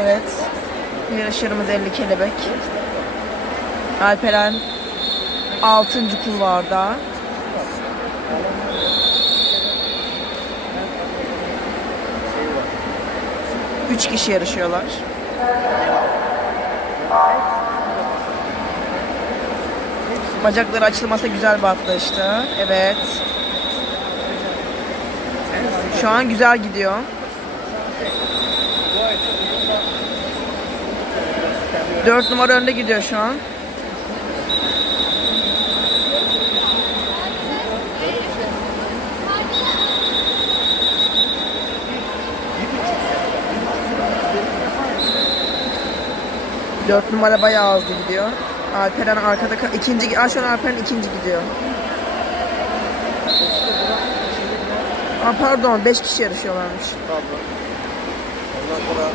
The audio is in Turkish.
Evet. Yarışlarımız 50 kelebek. Alperen 6. kulvarda. Üç kişi yarışıyorlar. Bacakları açılmasa güzel bir atlayıştı. Evet. Şu an güzel gidiyor. Dört numara önde gidiyor şu an. Dört numara bayağı hızlı gidiyor. Alperen arkada ka- ikinci Aa, şu an Alperen ikinci gidiyor. Aa, pardon beş kişi yarışıyorlarmış. Ondan sonra